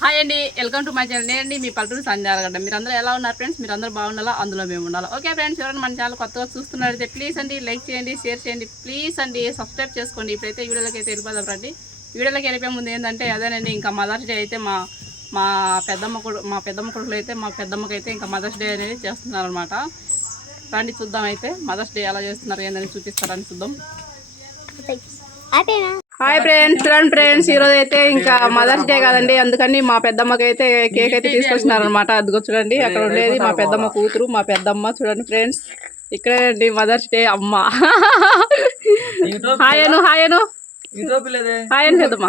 Hi అండి welcome to my channel నేనండి మీ పల్లెటూరు సంజారగడ్డ మీరు అందరూ ఎలా ఉన్నారు ఫ్రెండ్స్ మీరు బాగుండాలా అందులో మేము ఉండాలి? ఓకే ఫ్రెండ్స్ ఎవరైనా మన ఛానల్ కొత్తగా చూస్తున్నారైతే ప్లీజ్ అండి లైక్ చేయండి షేర్ చేయండి. ప్లీజ్ అండి సబ్స్క్రైబ్ చేసుకోండి. ఇప్పుడైతే వీడియోలోకి అయితే వెళ్ళిపోదాం రండి. వీడియోలోకి వెళ్ళిపోయే ముందు ఏంటంటే అదేనండి ఇంకా మదర్స్ డే అయితే మా మా పెద్దమ్మ కొడు మా పెద్దమ్మ కొడుకులు అయితే మా పెద్దమ్మకి అయితే ఇంకా మదర్స్ డే అనేది చేస్తున్నారు అనమాట రండి చూద్దాం అయితే మదర్స్ డే ఎలా చేస్తున్నారు ఏందని చూపిస్తారని చూద్దాం. హాయ్ ఫ్రెండ్స్ చూడండి ఫ్రెండ్స్ ఈరోజు అయితే ఇంకా మదర్స్ డే కదండి. అందుకని మా పెద్దమ్మకి అయితే కేక్ అయితే తీసుకొచ్చినారనమాట అదిగో చూడండి అక్కడ ఉండేది మా పెద్దమ్మ కూతురు మా పెద్దమ్మ చూడండి ఫ్రెండ్స్ ఇక్కడే అండి మదర్స్ డే అమ్మ. Hi Anu hi Anu. Hi అని పెద్దమ్మ.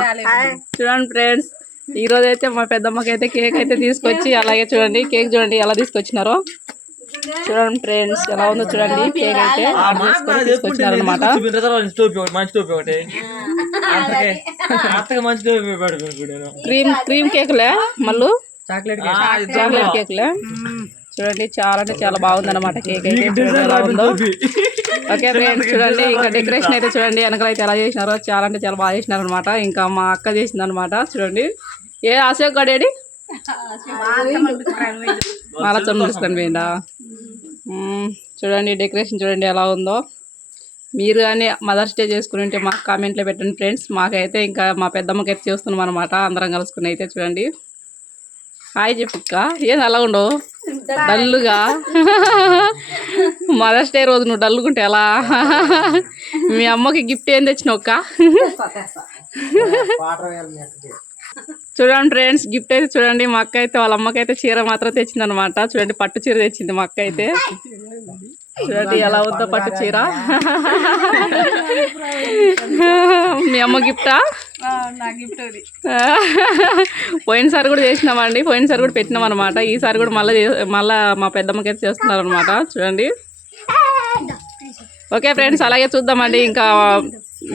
చూడండి ఫ్రెండ్స్ ఈ రోజు అయితే మా పెద్దమ్మకి అయితే కేక్ అయితే తీసుకొచ్చి అలాగే చూడండి కేక్ చూడండి ఎలా తీసుకొచ్చినారో. చూడండి ఫ్రెండ్స్ ఎలా ఉందో చూడండి. కేక్ అయితే తీసుకొచ్చినారనమాట క్రీమ్ క్రీమ్ కేకులే మళ్ళీ చాక్లెట్ చాక్లెట్ కేక్లే? చూడండి చాలా అంటే చాలా బాగుంది అనమాట కేక్ అయితే. ఓకే ఫ్రెండ్స్ చూడండి ఇంకా డెకరేషన్ అయితే చూడండి వెనకాల అయితే ఎలా చేసినారో చాలా అంటే చాలా బాగా చేసినారు అనమాట ఇంకా మా అక్క చేసింది అనమాట చూడండి. ఏ అశోక్ గడేడి మాలచం తీసుకొని పోయిందా. చూడండి డెకరేషన్ చూడండి ఎలా ఉందో. మీరు కానీ మదర్స్ డే చేసుకుని ఉంటే మాకు కామెంట్లో పెట్టండి ఫ్రెండ్స్. మాకైతే ఇంకా మా పెద్దమ్మకి అయితే చేస్తున్నాం అనమాట అందరం కలుసుకుని అయితే చూడండి. హాయ్ చెప్పుక్క ఏం అలా ఉండవు? డల్లుగా. మదర్స్ డే రోజు నువ్వు డల్లుకుంటే ఎలా? మీ అమ్మకి గిఫ్ట్ ఏం తెచ్చినావు అక్క? చూడండి ఫ్రెండ్స్ గిఫ్ట్ అయితే చూడండి. మా అక్క అయితే వాళ్ళ అమ్మకైతే చీర మాత్రం తెచ్చింది అనమాట చూడండి పట్టు చీర తెచ్చింది మా అక్క అయితే. చూడండి ఎలా ఉందో పట్టు చీర. మీ అమ్మ గిఫ్టా? నా గిఫ్ట్ అది. పోయినసారి కూడా చేసినామండి. పోయినసారి కూడా పెట్టినాం అనమాట ఈసారి కూడా మళ్ళీ మళ్ళీ మా పెద్దమ్మకి అయితే చేస్తున్నారు అనమాట చూడండి. ఓకే ఫ్రెండ్స్ అలాగే చూద్దామండి. ఇంకా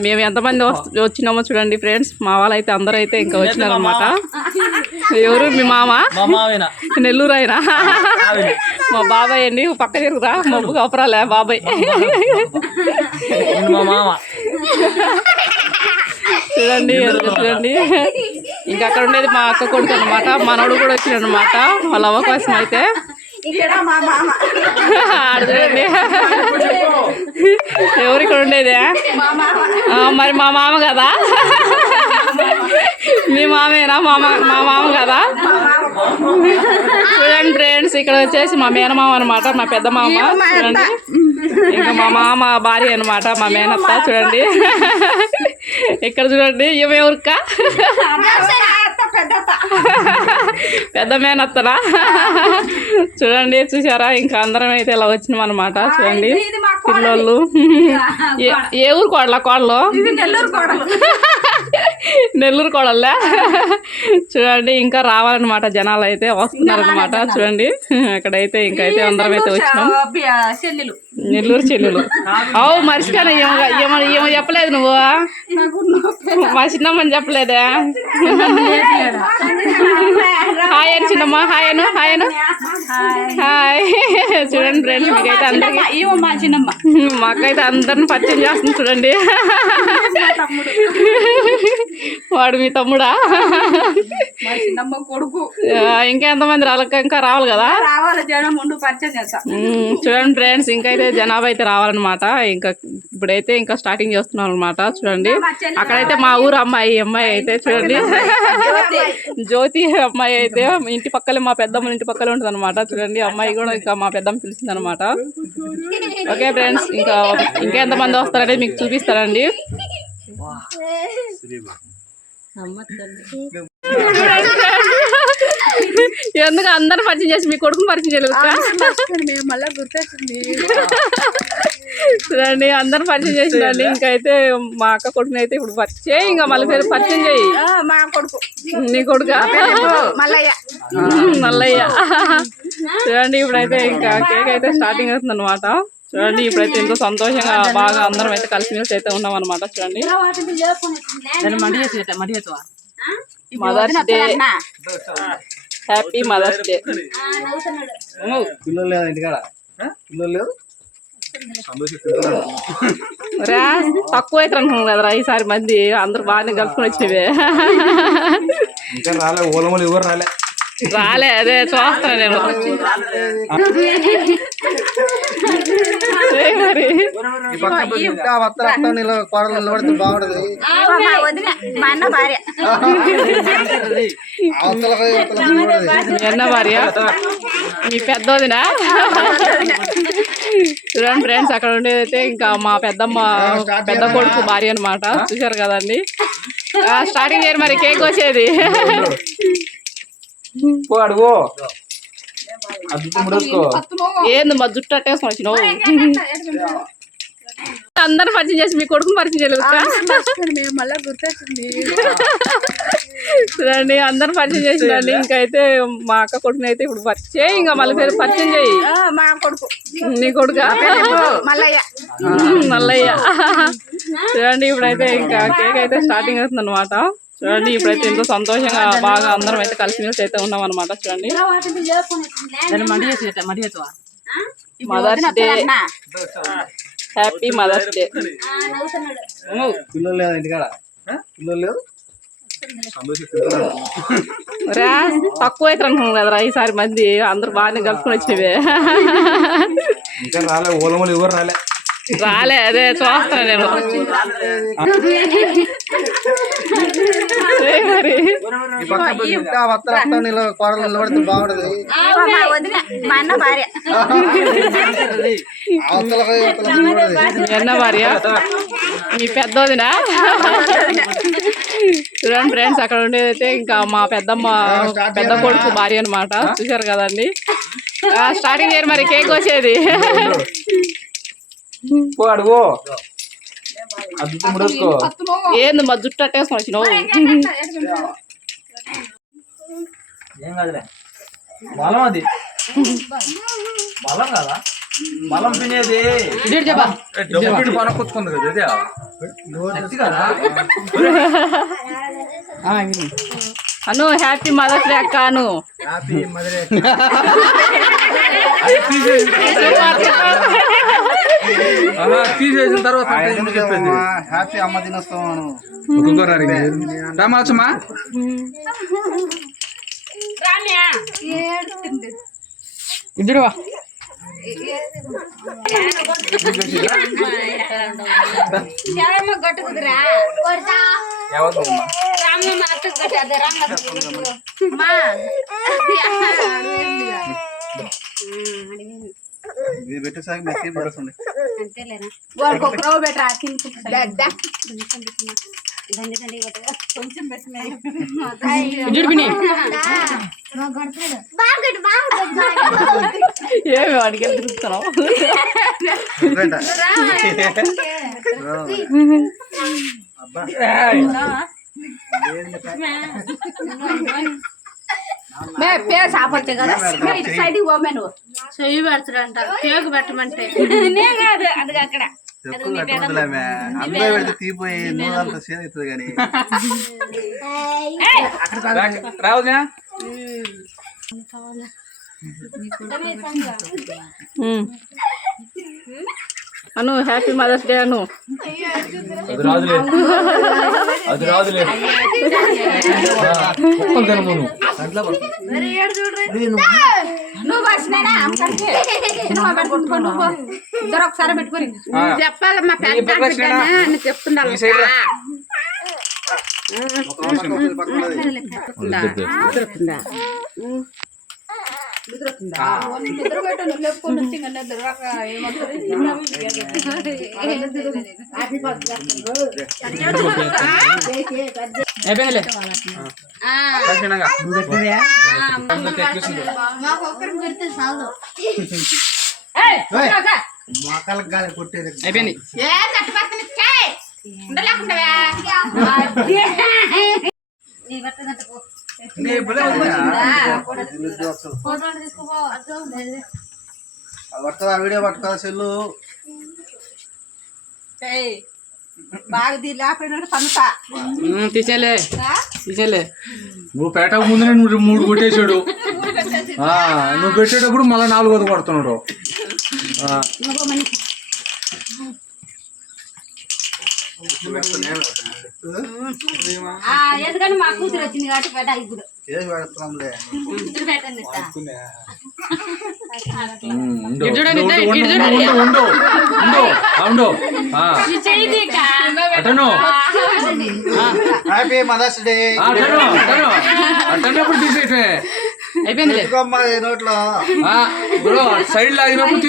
మేము ఎంతమంది వచ్చినామో చూడండి ఫ్రెండ్స్. మా వాళ్ళు అయితే అందరూ అయితే ఇంకా వచ్చినారు అనమాట ఎవరు? మీ మామ? నెల్లూరు ఆయన మా బాబాయ్ అండి పక్క తిరుగురా మబ్బు కపరాలే బాబాయ్. మా మామ. చూడండి ఎదురు చూడండి. ఇంకా అక్కడ ఉండేది మా అక్క కొడుకు అనమాట మనవడు కూడా వచ్చినాడు అనమాట వాళ్ళ అవకాశం అయితే. ఇక్కడ మా మామ. ఆడ చూడండి. ఎవరు ఇక్కడ ఉండేదే? మరి మా మామ కదా? మీ మామేనా? మా మామ కదా? చూడండి ఫ్రెండ్స్ ఇక్కడ వచ్చేసి మా మేనమామ అనమాట మా పెద్ద మామ చూడండి. ఇంకా మా మామ భార్య అనమాట మా మేనత్త చూడండి. ఇక్కడ చూడండి ఈమె ఎవరిక పెద్ద మేనత్తనా? చూడండి చూసారా ఇంకా అందరం అయితే ఇలా వచ్చినాం అనమాట చూడండి. పిల్లోళ్ళు. ఏ- ఏ ఊరు కోడల కోడలు. నెల్లూరు కోడలు నెల్లూరు కోడలే చూడండి ఇంకా రావాలన్నమాట జనాలు అయితే వస్తున్నారనమాట చూడండి అక్కడైతే ఇంకైతే అందరం అయితే వచ్చినాం. నెల్లూరు చెల్లెలు. అవు మర్చిపోయినా ఏమో ఏమో ఏమో చెప్పలేదు నువ్వు. మా చిన్నమ్మని చెప్పలేదే? హాయ్ అని చిన్నమ్మ. Hi Anu hi Anu. Hi. చూడండి ఫ్రెండ్స్ మీకైతే అందరికి మాకైతే అందరిని పరిచయం చేస్తుంది చూడండి. వాడు మీ తమ్ముడా? కొడుకు. ఇంకా ఎంతమంది ఇంకా రావాలి కదా? రావాలి జనం ముందు పరిచయం చేస్తా. మ్మ్. చూడండి ఫ్రెండ్స్ ఇంకైతే జనాభా అయితే రావాలన్నమాట. ఇంకా ఇప్పుడైతే ఇంకా స్టార్టింగ్ చేస్తున్నాం అనమాట చూడండి. అక్కడైతే మా ఊరు అమ్మాయి అమ్మాయి అయితే చూడండి. జ్యోతి. అమ్మాయి అయితే ఇంటి పక్కలే మా పెద్దమ్మ ఇంటి పక్కలే ఉంటుంది అనమాట చూడండి అమ్మాయి కూడా ఇంకా మా పెద్దమ్మ పిలిచింది అనమాట ఓకే ఫ్రెండ్స్ ఇంకా ఇంకా ఎంతమంది వస్తారంటే మీకు చూపిస్తారండి ఎందుకు అందరిని పరిచయం చేసి మీ కొడుకుని పరిచయం చేయలేదు? మళ్ళీ గుర్తొచ్చింది. అందరిని పరిచయం చేసిందండి ఇంకైతే మా అక్క కొడుకుని అయితే ఇప్పుడు పరిచయం చేయి ఇంకా మళ్ళీ పేరు పరిచయం చేయి. ఆ, మా కొడుకు. నీ కొడుక? మల్లయ్య. మల్లయ్య. చూడండి ఇప్పుడైతే ఇంకా కేక్ అయితే స్టార్టింగ్ అవుతుంది అనమాట చూడండి ఇప్పుడైతే ఎంతో సంతోషంగా బాగా అందరం అయితే కలిసిమెలిసి అయితే ఉన్నాం అనమాట చూడండి mother's day happy mother's day పిల్లలు లేదా ఇంటికాడ? పిల్లలు లేదు రా తక్కువ అవుతారు అనుకున్నాం కదరా ఈసారి మంది అందరు బాగానే కలుపుకొని వచ్చేవే ఇంకా రాలే ఓలమలు ఎవరు రాలే. రాలే అదే చూస్తాను నేను ఏ మరి ఈ పక్క ఇంకా వస్తా వస్తా నీళ్ళు కోడలు నిలబడితే బాగుంటది మా వదిన మా అన్న భార్య. అన్న భార్య? మీ పెద్దోదినా చూడండి ఫ్రెండ్స్ అక్కడ ఉండేది అయితే ఇంకా మా పెద్దమ్మ పెద్ద కొడుకు భార్య అనమాట చూసారు కదండి? ఆ, స్టార్టింగ్ చేయరు మరి కేక్ వచ్చేది అడుగు. ఏంది మా జుట్టు అట్టేసుకొని వచ్చినావు అందరు పరిచయం చేసి మీ కొడుకుని పరిచయం చేయలేదు చూడండి అందరు పరిచయం చేసిందండి ఇంకైతే మా అక్క కొడుకుని అయితే ఇప్పుడు పరిచయం ఇంకా మళ్ళీ పేరు పరిచయం చేయి. ఆ, మా కొడుకు. నీ కొడుక? మల్లయ్య. మల్లయ్య. చూడండి ఇప్పుడైతే ఇంకా కేక్ అయితే స్టార్టింగ్ అవుతుంది అనమాట చూడండి ఇప్పుడైతే ఎంతో సంతోషంగా బాగా అందరం అయితే కలిసిమెలిసి అయితే ఉన్నాం అనమాట చూడండి mother's day happy mother's day పిల్లలు లేదు ఇంటికాడ? పిల్లలు లేదు రా తక్కువ అవుతారు అనుకున్నాం కదరా ఈసారి మంది అందరు బాగానే కలుపుకొని వచ్చేవే ఇంకా రాలే ఓలమలు ఎవరు రాలే. రాలే అదే చూస్తాను నేను. మరి. కోడలు బాగుంటది. అన్న భార్య. మీ అన్న భార్య మీ పెద్దోదినా? చూడండి ఫ్రెండ్స్ అక్కడ ఉండేది అయితే ఇంకా మా పెద్దమ్మ పెద్ద కొడుకు భార్య అనమాట చూసారు కదండి. స్టార్టింగ్ చేయరు మరి కేక్ వచ్చేది అడుగు. ఏంది మా జుట్టు అట్టేసుకొని వచ్చినావు ఏం కాదులే. బలం అది. బలం కదా? బలం తినేది. కొనుక్కొచ్చుకుంది కదా అను హ్యాపీ మదర్స్ డే అక్క అను. ఆహా, తీసేసిన తర్వాత ఎందుకు చెప్పేది హ్యాపీ అమ్మ దినోత్సవం రామాచమ్మా ఇద్దరు ఇది పెట్టేసాక మెసేజ్ పడుతుంది వాళ్ళకి ఒక రవ్వ పెట్టరా తినుకుంటా ఇద్దరు పిని ఏమి వాడికి తిరుగుతున్నావు మే పేరు ఆపొచ్చే కదా. మే ఇటు సైడ్ పోమే నువ్వు చెయ్యి పెడతాడంట కేక్ పెట్టమంటే. నూనె. Anu happy mother's day Anu. అది రాదులే. అది రాదులే. కుక్కలు తినము నువ్వు. ఒకసారి పెట్టుకొని. నువ్వు చెప్పాలమ్మా పెద్ద బిడ్డనా అని మొక్కలకు గాలి కొట్టేది అయిపోయింది నీ పెట్టదంట పడుతుందా వీడియో సెల్లు. నువ్వు పేట ముందు నువ్వు మూడు కొట్టేశాడు. నువ్వు పెట్టేటప్పుడు మళ్ళీ నాలుగోది కొడుతున్నాడు. నేను ఎందుకంటే మా కూతురు వచ్చింది కాబట్టి పెట్టాలి ఇప్పుడు హ్యాపీ మదర్స్ డే అయిపోయింది నోట్లో? సైడ్ లాగినప్పుడు.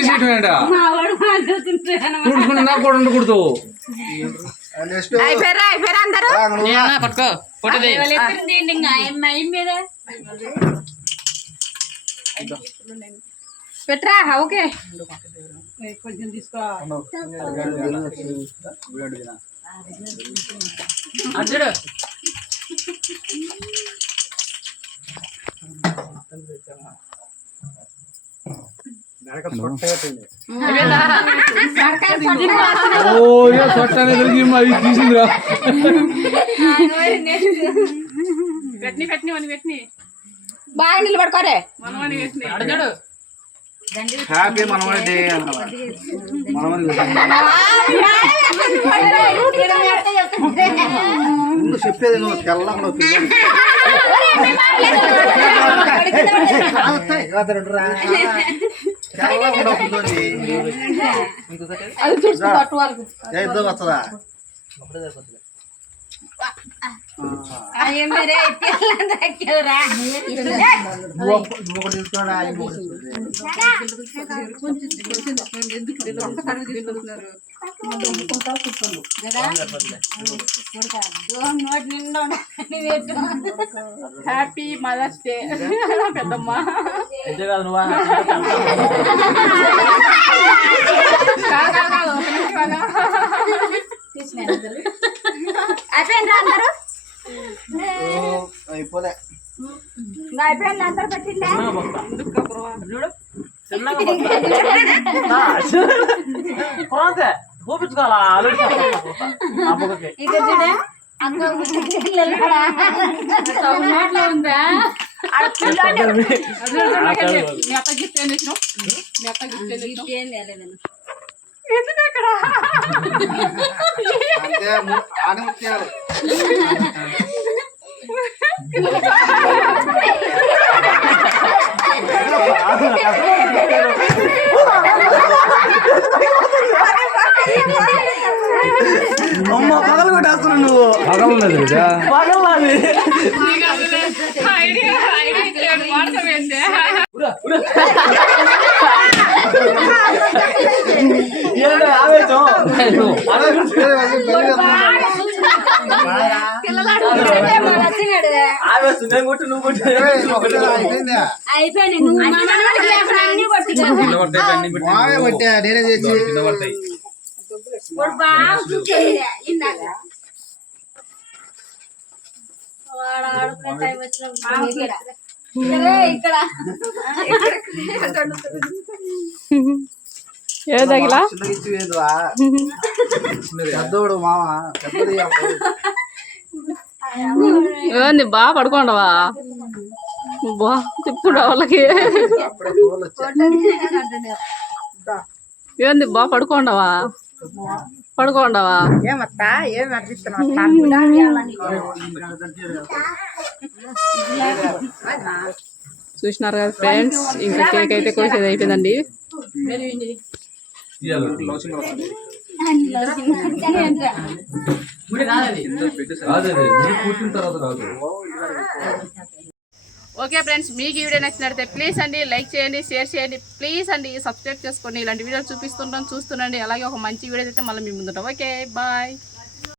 తుడుచుకున్నా కూడా ఉండకూడదు. పట్టుకో. పొట్టది? పెట్రా ఓకే. కొంచెం తీసుకో అర్జుడు. ఓ ఏ సొట్టానే దొరికి అది తీసిందిరా పెట్టని పెట్టని అని పెట్టని బాగా నిలబడుకోరే మనమని పెట్టని అర్జుడు హ్యాపీ మనమని డే అన్నమాట మనమని ముందు చెప్పేది నువ్వు ఇద్దరు వస్తుందా? ఏం మీరే పిల్లలు దక్కేవరా? హ్యాపీ మదర్స్ డే పెద్దమ్మ. అయిపోయిందా అందరూ ఇంకా అయిపోయింది అందరూ పెట్టిందా ఇక చూడు. అక్క పిల్లలు కూడా ఒక నోట్లో ఉందా. మీ అత్త గిఫ్ట్ ఏం తెచ్చినావు? మీ అత్త గిఫ్ట్ ఏం లేదండి ఎందుకు? అక్కడ అయిపోయింది. నువ్వు నేనే చేసి బాగా ఆడుకునే టైం వచ్చినప్పుడు ఇక్కడ ఇక్కడ. ఏ తగిలా? పెద్దోడు మామ ఏంది బా పడుకోండవా? బా చెప్తుడా వాళ్ళకి. ఏంది బా పడుకోండవా? పడుకోండవా? ఏమత్తా? ఏం చూసినారు కదా ఫ్రెండ్స్ ఇంకా కేక్ అయితే కోసేది అయిపోయిందండి. కూర్చున్న తర్వాత రాదు. ఓకే ఫ్రెండ్స్ మీకు ఈ వీడియో నచ్చినట్లయితే ప్లీజ్ అండి లైక్ చేయండి షేర్ చేయండి ప్లీజ్ అండి సబ్స్క్రైబ్ చేసుకోండి. ఇలాంటి వీడియోలు చూపిస్తుంటాం చూస్తుండండి. అలాగే ఒక మంచి వీడియో అయితే మళ్ళీ మీ ముందుంటాం. Okay bye